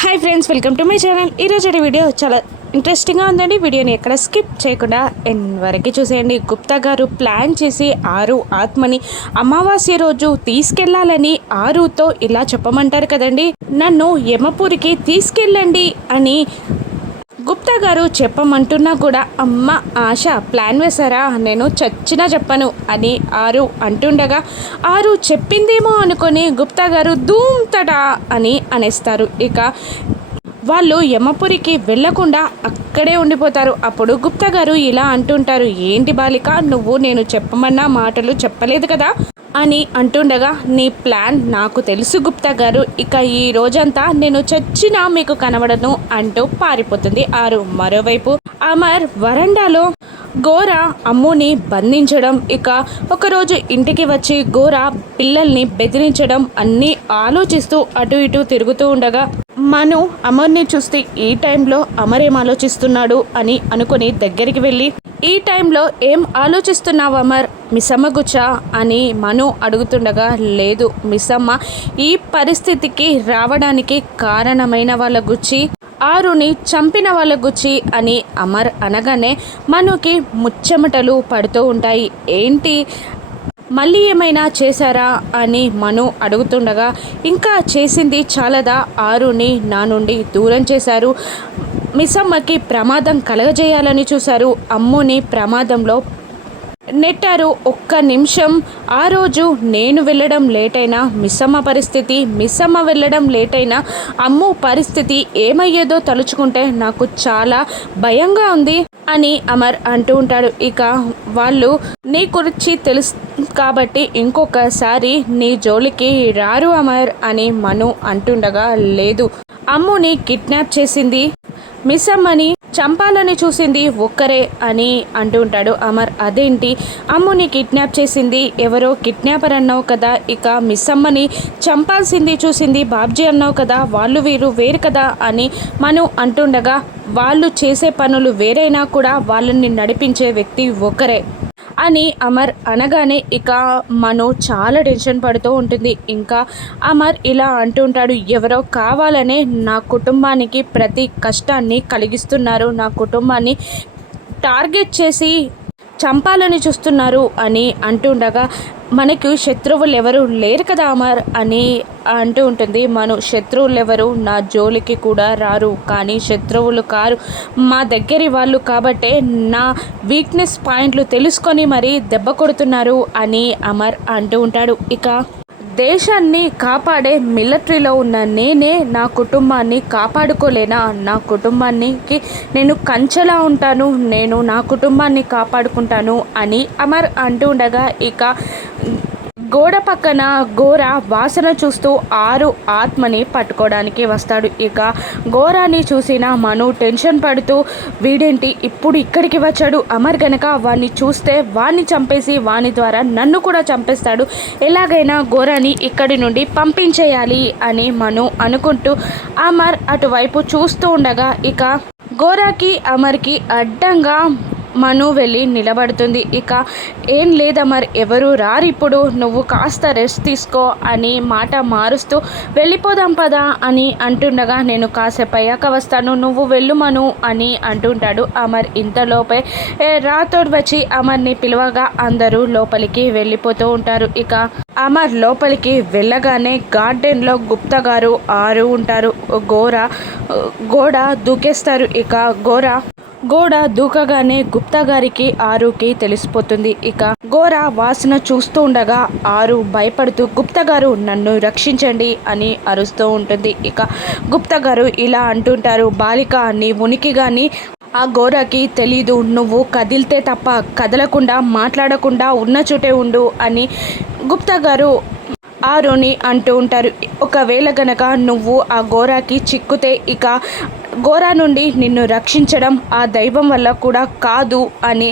Hi friends, welcome to my channel. ఈరోజు video చాలా ఇంట్రెస్టింగ్గా ఉందండి. వీడియోని ఎక్కడ స్కిప్ చేయకుండా ఎండ్ వరకు చూసేయండి. గుప్తా గారు ప్లాన్ చేసి ఆత్మని అమావాస్య రోజు తీసుకెళ్లాలని ఆరుతో ఇలా చెప్పమంటారు కదండి, నన్ను యమపురికి తీసుకెళ్ళండి అని గుప్తా గారు చెప్పమంటున్నా కూడా అమ్మ ఆశ ప్లాన్ వేశారా, నేను చచ్చినా చెప్పను అని అంటుండగా చెప్పిందేమో అనుకొని గుప్తా గారు ధూమ్తడా అని అనేస్తారు. ఇక వాళ్ళు యమపురికి వెళ్లకుండా అక్కడే ఉండిపోతారు. అప్పుడు గుప్తా గారు ఇలా అంటుంటారు, ఏంటి బాలిక, నువ్వు నేను చెప్పమన్న మాటలు చెప్పలేదు కదా అని అంటుండగా, నీ ప్లాన్ నాకు తెలుసు గుప్తా గారు, ఇక ఈ రోజంతా నేను చచ్చినా మీకు కనబడను అంటూ పారిపోతుంది మరోవైపు అమర్ వరండాలో గోర అమ్ముని బంధించడం, ఇక ఒకరోజు ఇంటికి వచ్చి గోర పిల్లల్ని బెదిరించడం అన్నీ ఆలోచిస్తూ అటు ఇటు తిరుగుతూ ఉండగా మను అమర్ని చూస్తే ఈ టైంలో అమర్ ఏం ఆలోచిస్తున్నాడు అని అనుకుని దగ్గరికి వెళ్ళి, ఈ టైంలో ఏం ఆలోచిస్తున్నావు అమర్, మిస్సమ్మ గుచ్చా అని మను అడుగుతుండగా, లేదు మిస్సమ్మ ఈ పరిస్థితికి రావడానికి కారణమైన వాళ్ళ గుచ్చి, ఆరుని చంపిన వాళ్ళ గుచ్చి అని అమర్ అనగానే మనుకి ముచ్చెమటలు పడుతూ ఉంటాయి. ఏంటి మళ్ళీ ఏమైనా చేశారా అని మను అడుగుతుండగా, ఇంకా చేసింది చాలదా, ఆరుని నా నుండి దూరం చేశారు, మిస్సమ్మకి ప్రమాదం కలగజేయాలని చూశారు, అమ్ముని ప్రమాదంలో నెట్టారు. ఒక్క నిమిషం ఆ రోజు నేను వెళ్ళడం లేట్ అయినా మిస్సమ్మ పరిస్థితి, మిస్సమ్మ వెళ్ళడం లేట్ అయినా అమ్ము పరిస్థితి ఏమయ్యేదో తలుచుకుంటే నాకు చాలా భయంగా ఉంది అని అమర్ అంటూ ఉంటాడు. ఇక వాళ్ళు నీ గురించి తెలుసు కాబట్టి ఇంకొకసారి నీ జోలికి రారు అమర్ అని మను అంటుండగా, లేదు అమ్ముని కిడ్నాప్ చేసింది, మిస్సమ్మని చంపాలని చూసింది ఒక్కరే అని అంటూ ఉంటాడు అమర్. అదేంటి, అమ్ముని కిడ్నాప్ చేసింది ఎవరో కిడ్నాపర్ అన్నావు కదా, ఇక మిస్సమ్మని చంపాల్సింది చూసింది బాబ్జీ అన్నావు కదా, వాళ్ళు వీరు వేరు కదా అని మను అంటుండగా, వాళ్ళు చేసే పనులు వేరైనా కూడా వాళ్ళని నడిపించే వ్యక్తి ఒకరే అని అమర్ అనగానే ఇక మను చాలా టెన్షన్ పడుతూ ఉంటుంది. ఇంకా అమర్ ఇలా అంటుంటాడు, ఎవరో కావాలనే నా కుటుంబానికి ప్రతి కష్టాన్ని కలిగిస్తున్నారు, నా కుటుంబాన్ని టార్గెట్ చేసి చంపాలని చూస్తున్నారు అని అంటుండగా, మనకు శత్రువులు ఎవరు లేరు కదా అమర్ అని అంటూ ఉంటుంది మను. శత్రువులు ఎవరు నా జోలికి కూడా రారు, కానీ శత్రువులు కారు మా దగ్గరి వాళ్ళు కాబట్టే నా వీక్నెస్ పాయింట్లు తెలుసుకొని మరీ దెబ్బ కొడుతున్నారు అని అమర్ అంటూ ఉంటాడు. ఇక దేశాన్ని కాపాడే మిలిటరీలో ఉన్న నేనే నా కుటుంబాన్ని కాపాడుకోలేనా, నా కుటుంబానికి నేను కంచెలా ఉంటాను, నేను నా కుటుంబాన్ని కాపాడుకుంటాను అని అమర్ అంటూ ఉండగా, ఇక గోడ పక్కన గోర వాసన చూస్తూ ఆత్మని పట్టుకోవడానికి వస్తాడు. ఇక గోరాని చూసిన మను టెన్షన్ పడుతూ, వీడేంటి ఇప్పుడు ఇక్కడికి వచ్చాడు, అమర్ గనక వాడిని చూస్తే వాడిని చంపేసి వాని ద్వారా నన్ను కూడా చంపేస్తాడు, ఎలాగైనా గోరాని ఇక్కడి నుండి పంపించేయాలి అని మను అనుకుంటూ అమర్ అటువైపు చూస్తూ ఉండగా, ఇక గోరాకి అమర్కి అడ్డంగా మను వెళ్ళి నిలబడుతుంది. ఇక ఏం లేదమర్, ఎవరు రారిప్పుడు, నువ్వు కాస్త రెస్ట్ తీసుకో అని మాట మారుస్తూ వెళ్ళిపోదాం పదా అని అంటుండగా, నేను కాసేపు అయ్యాక వస్తాను, నువ్వు వెళ్ళు మను అని అంటుంటాడు అమర్. ఇంతలోపే రాతోడు వచ్చి అమర్ని పిలవగా అందరూ లోపలికి వెళ్ళిపోతూ ఉంటారు. ఇక అమర్ లోపలికి వెళ్ళగానే గార్డెన్లో గుప్తా గారు ఉంటారు. గోడ దూకేస్తారు. ఇక గోడ దూకగానే గుప్తా గారికి ఆరుకి తెలిసిపోతుంది. ఇక గోర వాసన చూస్తూ ఉండగా భయపడుతూ గుప్తా గారు నన్ను రక్షించండి అని అరుస్తూ ఉంటుంది. ఇక గుప్తా గారు ఇలా అంటుంటారు, బాలిక నీ ఉనికి కానీ ఆ గోరకి తెలీదు, నువ్వు కదిలితే తప్ప కదలకుండా మాట్లాడకుండా ఉన్న చోటే ఉండు అని గుప్తా గారు ఆరుని అంటూ ఉంటారు. ఒకవేళ గనక నువ్వు ఆ గోరాకి చిక్కుతే ఇక గోరా నుండి నిన్ను రక్షించడం ఆ దైవం వల్ల కూడా కాదు అని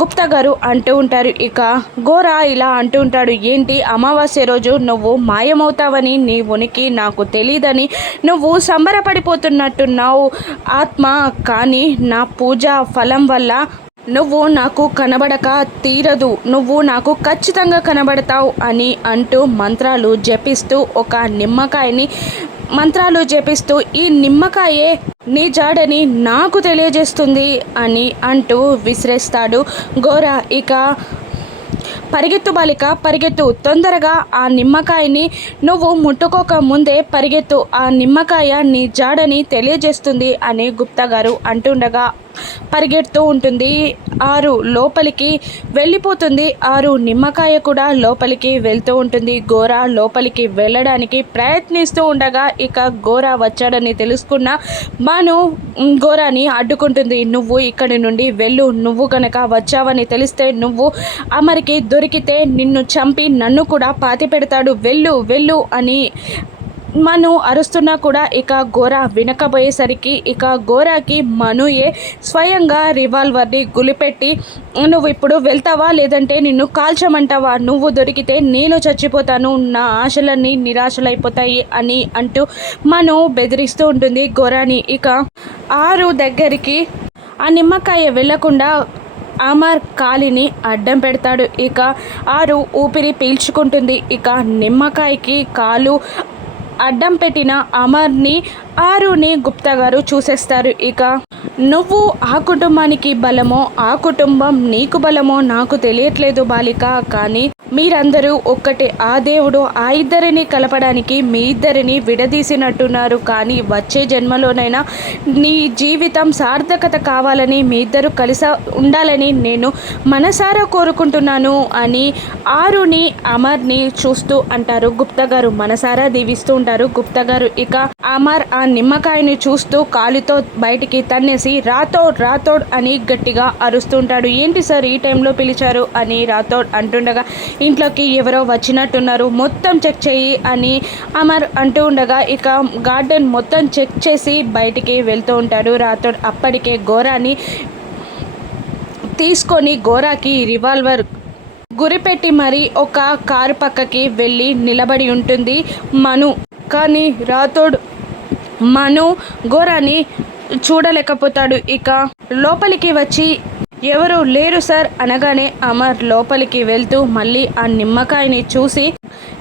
గుప్తా గారు అంటూ ఉంటారు. ఇక గోరా ఇలా అంటూ ఉంటాడు, ఏంటి అమావాస్య రోజు నువ్వు మాయమవుతావని నీ ఉనికి నాకు తెలియదని నువ్వు సంబరపడిపోతున్నట్టున్నావు ఆత్మ, కానీ నా పూజ ఫలం వల్ల నువ్వు నాకు కనబడక తీరదు, నువ్వు నాకు ఖచ్చితంగా కనబడతావు అని అంటూ మంత్రాలు జపిస్తూ ఒక నిమ్మకాయని మంత్రాలు జపిస్తూ ఈ నిమ్మకాయే నీ జాడని నాకు తెలియజేస్తుంది అని అంటూ విసిరేస్తాడు గోరా. ఇక పరిగెత్తు బాలిక పరిగెత్తు, తొందరగా ఆ నిమ్మకాయని నువ్వు ముట్టుకోక ముందే పరిగెత్తు, ఆ నిమ్మకాయ నీ జాడని తెలియజేస్తుంది అని గుప్తా గారు అంటుండగా పరిగెడుతూ ఉంటుంది. ఆరు లోపలికి వెళ్ళిపోతుంది. ఆరు నిమ్మకాయ కూడా లోపలికి వెళ్తూ ఉంటుంది. గోరా లోపలికి వెళ్ళడానికి ప్రయత్నిస్తూ ఉండగా ఇక గోరా వచ్చాడని తెలుసుకున్న బాను గోరాని అడ్డుకుంటుంది. నువ్వు ఇక్కడి నుండి వెళ్ళు, నువ్వు కనుక వచ్చావని తెలిస్తే నువ్వు అమరికి దొరికితే నిన్ను చంపి నన్ను కూడా పాతి పెడతాడు, వెళ్ళు వెళ్ళు అని మను అరుస్తున్నా కూడా ఇక గోరా వినకపోయేసరికి ఇక గోరాకి మనుయే స్వయంగా రివాల్వర్ని గులిపెట్టి నువ్వు ఇప్పుడు వెళ్తావా లేదంటే నిన్ను కాల్చమంటావా, నువ్వు దొరికితే నేను చచ్చిపోతాను, నా ఆశలన్నీ నిరాశలైపోతాయి అని అంటూ మను బెదిరిస్తూ ఉంటుంది గోరాని. ఇక ఆరు దగ్గరికి ఆ నిమ్మకాయ వెళ్లకుండా అమర్ కాలిని అడ్డం పెడతాడు. ఇక ఆరు ఊపిరి పీల్చుకుంటుంది. ఇక నిమ్మకాయకి కాలు అడ్డం పెట్టిన అమర్ని ఆరుని గుప్తా గారు చూసేస్తారు. ఇక నువ్వు ఆ కుటుంబానికి బలమో ఆ కుటుంబం నీకు బలమో నాకు తెలియట్లేదు బాలిక, కానీ మీరందరూ ఒక్కటే, ఆ దేవుడు ఆ ఇద్దరిని కలపడానికి మీ ఇద్దరిని విడదీసినట్టున్నారు, కానీ వచ్చే జన్మలోనైనా నీ జీవితం సార్థకత కావాలని మీ ఇద్దరు కలిసి ఉండాలని నేను మనసారా కోరుకుంటున్నాను అని ఆరుని అమర్ని చూస్తూ అంటారు గుప్తా గారు. మనసారా దీవిస్తూ ఉంటారు గుప్తా గారు. ఇక అమర్ ఆ నిమ్మకాయని చూస్తూ కాలుతో బయటికి తన్నేసి రాథోడ్ రాథోడ్ అని గట్టిగా అరుస్తుంటాడు. ఏంటి సార్ ఈ టైంలో పిలిచారు అని రాథోడ్ అంటుండగా ఇంట్లోకి ఎవరో వచ్చినట్టున్నారు, మొత్తం చెక్ చేయి అని అమర్ అంటూ ఉండగా ఇక గార్డెన్ మొత్తం చెక్ చేసి బయటికి వెళ్తూ ఉంటాడు రాథోడ్. అప్పటికే గోరాని తీసుకొని గోరాకి రివాల్వర్ గురిపెట్టి మరి ఒక కారు పక్కకి వెళ్ళి నిలబడి ఉంటుంది మను. కానీ రాథోడ్ మను గోరాని చూడలేకపోతాడు. ఇక లోపలికి వచ్చి ఎవరు లేరు సార్ అనగానే అమర్ లోపలికి వెళ్తూ మళ్ళీ ఆ నిమ్మకాయని చూసి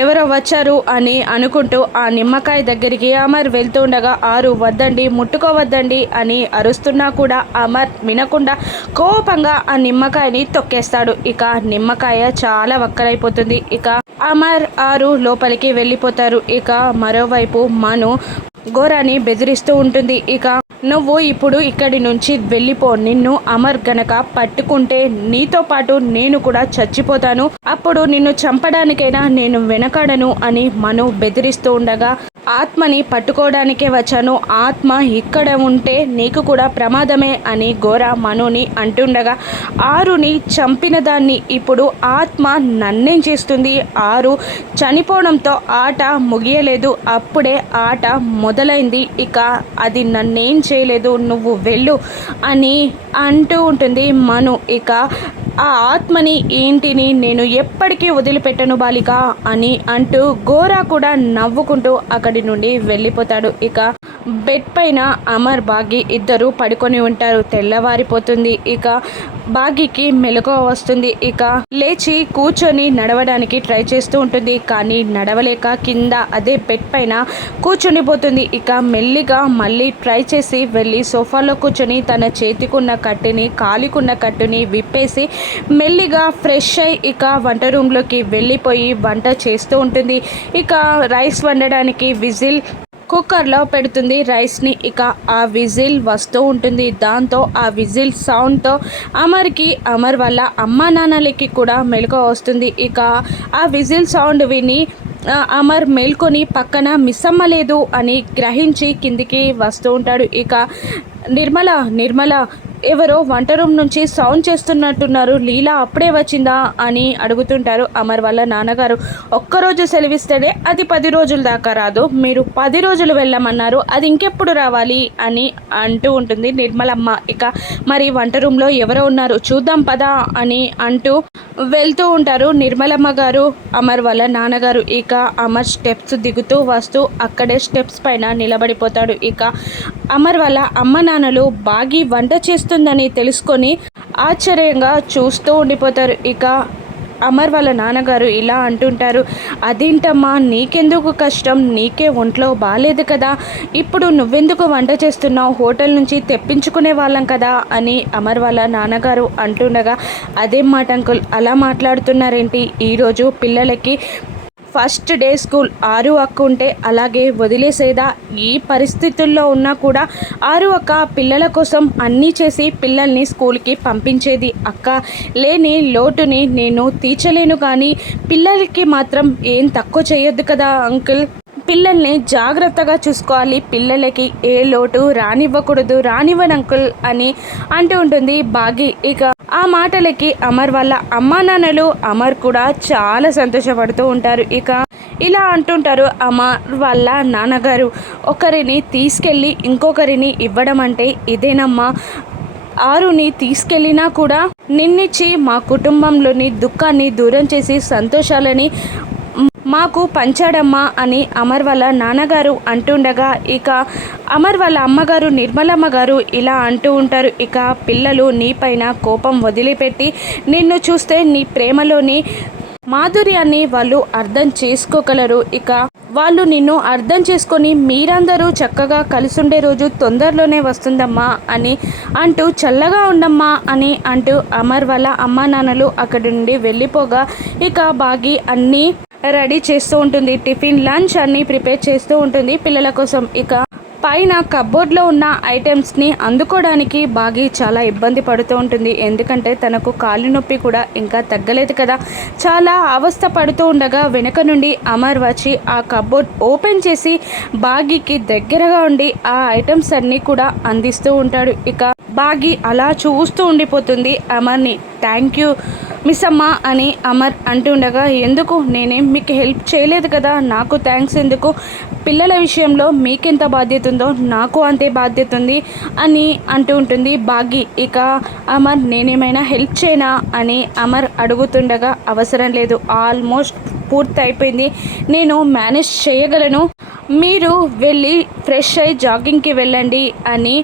ఎవరో వచ్చారు అని అనుకుంటూ ఆ నిమ్మకాయ దగ్గరికి అమర్ వెళ్తూ ఉండగా ఆరు వద్దండి, ముట్టుకోవద్దండి అని అరుస్తున్నా కూడా అమర్ వినకుండా కోపంగా ఆ నిమ్మకాయని తొక్కేస్తాడు. ఇక నిమ్మకాయ చాలా వక్కరైపోతుంది. ఇక అమర్ ఆరు లోపలికి వెళ్ళిపోతారు. ఇక మరోవైపు మను గోరాని బెదిరిస్తూ ఉంటుంది. ఇక నువ్వు ఇప్పుడు ఇక్కడి నుంచి వెళ్ళిపో, నిన్ను అమర్ గనక పట్టుకుంటే నీతో పాటు నేను కూడా చచ్చిపోతాను, అప్పుడు నిన్ను చంపడానికైనా నేను వెనకాడను అని మను బెదిరిస్తూ ఉండగా ఆత్మని పట్టుకోవడానికే వచ్చాను, ఆత్మ ఇక్కడ ఉంటే నీకు కూడా ప్రమాదమే అని గోరా మనుని అంటుండగా ఆరుని చంపిన దాన్ని ఇప్పుడు ఆత్మ నన్నేం చేస్తుంది, ఆరు చనిపోవడంతో ఆట ముగియలేదు, అప్పుడే ఆట మొదలైంది, ఇక అది నన్నేం చేయలేదు, నువ్వు వెళ్ళు అని అంటూ ఉంటుంది మను. ఇక ఆ ఆత్మని ఏంటిని నేను ఎప్పటికీ వదిలిపెట్టను బాలిక అని అంటూ గోరా కూడా నవ్వుకుంటూ అక్కడి నుండి వెళ్ళిపోతాడు. ఇక బెడ్ పైన అమర్ బాగి ఇద్దరు పడుకొని ఉంటారు. తెల్లవారిపోతుంది. ఇక బాగికి మెలకువ వస్తుంది. ఇక లేచి కూర్చొని నడవడానికి ట్రై చేస్తూ ఉంటుంది, కానీ నడవలేక కింద అదే బెడ్ పైన కూర్చొని పోతుంది. ఇక మెల్లిగా మళ్ళీ ట్రై చేసి వెళ్ళి సోఫాలో కూర్చొని తన చేతికున్న కట్టుని కాలికున్న కట్టుని విప్పేసి మెల్లిగా ఫ్రెష్ అయి ఇక వంట రూమ్లోకి వెళ్ళిపోయి వంట చేస్తూ ఉంటుంది. ఇక రైస్ వండడానికి విజిల్ కుక్కర్లో పెడుతుంది రైస్ని. ఇక ఆ విజిల్ వస్తూ ఉంటుంది. దాంతో ఆ విజిల్ సౌండ్తో అమర్ వాళ్ళ అమ్మా నాన్నలకి కూడా మెలకువ వస్తుంది. ఇక ఆ విజిల్ సౌండ్ విని అమర్ మేల్కొని పక్కన మిస్సమ్మ లేదు అని గ్రహించి కిందికి వస్తూ ఉంటాడు. ఇక నిర్మల ఎవరో వంట రూమ్ నుంచి సౌండ్ చేస్తున్నట్టున్నారు, లీలా అప్పుడే వచ్చిందా అని అడుగుతుంటారు అమర్ వాళ్ళ నాన్నగారు. ఒక్కరోజు సెలవిస్తేనే అది 10 రోజుల దాకా రాదు, మీరు 10 రోజులు వెళ్ళమన్నారు, అది ఇంకెప్పుడు రావాలి అని అంటూ ఉంటుంది నిర్మలమ్మ. ఇక మరి వంట రూమ్లో ఎవరో ఉన్నారు, చూద్దాం పదా అని అంటూ వెళ్తూ ఉంటారు నిర్మలమ్మ గారు అమర్ వాళ్ళ నాన్నగారు. ఇక అమర్ స్టెప్స్ దిగుతూ వస్తూ అక్కడే స్టెప్స్ పైన నిలబడిపోతాడు. ఇక అమర్ వాళ్ళ అమ్మ నాన్నలు వంట చేస్తుందని తెలుసుకొని ఆశ్చర్యంగా చూస్తూ ఉండిపోతారు. ఇక అమర్ వాళ్ళ నాన్నగారు ఇలా అంటుంటారు, అదేంటమ్మా నీకెందుకు కష్టం, నీకే ఒంట్లో బాగాలేదు కదా, ఇప్పుడు నువ్వెందుకు వంట చేస్తున్నావు, హోటల్ నుంచి తెప్పించుకునే వాళ్ళం కదా అని అమర్ వాళ్ళ నాన్నగారు అంటుండగా, అదేం మాట అంకుల్ అలా మాట్లాడుతున్నారేంటి, ఈరోజు పిల్లలకి ఫస్ట్ డే స్కూల్, ఆరు అక్క ఉంటే అలాగే వదిలేసేదా, ఈ పరిస్థితుల్లో ఉన్నా కూడా ఆరు అక్క పిల్లల కోసం అన్నీ చేసి పిల్లల్ని స్కూల్కి పంపించేది, అక్క లేని లోటుని నేను తీర్చలేను, కానీ పిల్లలకి మాత్రం ఏం తక్కువ చేయొద్దు కదా అంకుల్, పిల్లల్ని జాగ్రత్తగా చూసుకోవాలి, పిల్లలకి ఏ లోటు రానివ్వకూడదు, రానివ్వను అంకుల్ అని అంటూ ఉంటుంది బాగి. ఇక ఆ మాటలకి అమర్ వాళ్ళ అమ్మా నాన్నలు అమర్ కూడా చాలా సంతోషపడుతూ ఉంటారు. ఇక ఇలా అంటుంటారు అమర్ వాళ్ళ నాన్నగారు, ఒకరిని తీసుకెళ్ళి ఇంకొకరిని ఇవ్వడం అంటే ఇదేనమ్మా, ఆరుని తీసుకెళ్ళినా కూడా నిన్నిచ్చి మా కుటుంబంలోని దుఃఖాన్ని దూరం చేసి సంతోషాలని మాకు పంచాడమ్మా అని అమర్ వాళ్ళ నాన్నగారు అంటుండగా, ఇక అమర్ వాళ్ళ అమ్మగారు నిర్మలమ్మ గారు ఇలా అంటూ ఉంటారు, ఇక పిల్లలు నీపైన కోపం వదిలిపెట్టి నిన్ను చూస్తే నీ ప్రేమలోని మాధుర్యాన్ని వాళ్ళు అర్థం చేసుకోగలరు, ఇక వాళ్ళు నిన్ను అర్థం చేసుకొని మీరందరూ చక్కగా కలిసుండే రోజు తొందరలోనే వస్తుందమ్మా అని అంటూ చల్లగా ఉండమ్మా అని అంటూ అమర్ వాళ్ళ అమ్మా నాన్నలు అక్కడి నుండి వెళ్ళిపోగా, ఇక బాగి అన్నీ రెడీ చేస్తూ ఉంటుంది, టిఫిన్ లంచ్ అన్నీ ప్రిపేర్ చేస్తూ ఉంటుంది పిల్లల కోసం. ఇక పైన కబోర్డ్లో ఉన్న ఐటమ్స్ని అందుకోవడానికి బాగి చాలా ఇబ్బంది పడుతూ ఉంటుంది, ఎందుకంటే తనకు కాళ్ళు నొప్పి కూడా ఇంకా తగ్గలేదు కదా, చాలా అవస్థ పడుతూ ఉండగా వెనక నుండి అమర్ వచ్చి ఆ కబోర్డ్ ఓపెన్ చేసి బాగికి దగ్గరగా ఉండి ఆ ఐటమ్స్ అన్నీ కూడా అందిస్తూ ఉంటాడు. ఇక బాగి అలా చూస్తూ ఉండిపోతుంది అమర్ని. థ్యాంక్ యూ మిస్ అమ్మ అని అమర్ అంటుండగా, ఎందుకు, నేనేం మీకు హెల్ప్ చేయలేదు కదా, నాకు థ్యాంక్స్ ఎందుకు, పిల్లల విషయంలో మీకెంత బాధ్యత ఉందో నాకు అంతే బాధ్యత ఉంది అని అంటూ ఉంటుంది బాగి. ఇక అమర్ నేనేమైనా హెల్ప్ చేయనా అని అమర్ అడుగుతుండగా, అవసరం లేదు, ఆల్మోస్ట్ పూర్తి అయిపోయింది, నేను మేనేజ్ చేయగలను, మీరు వెళ్ళి ఫ్రెష్ అయ్యి జాగింగ్కి వెళ్ళండి అని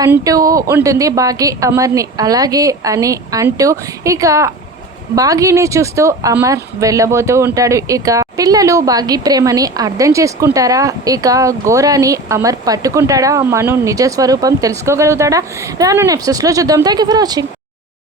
అంటూ ఉంటుంది బాగి అమర్ని. అలాగే అని అంటూ ఇక బాగీని చూస్తూ అమర్ వెళ్ళబోతూ ఉంటాడు. ఇక పిల్లలు బాగి ప్రేమని అర్థం చేసుకుంటారా, ఇక ఘోరాని అమర్ పట్టుకుంటాడా, మను నిజ స్వరూపం తెలుసుకోగలుగుతాడా, రాను ఎపిసోడ్స్లో చూద్దాం. Thank you for watching.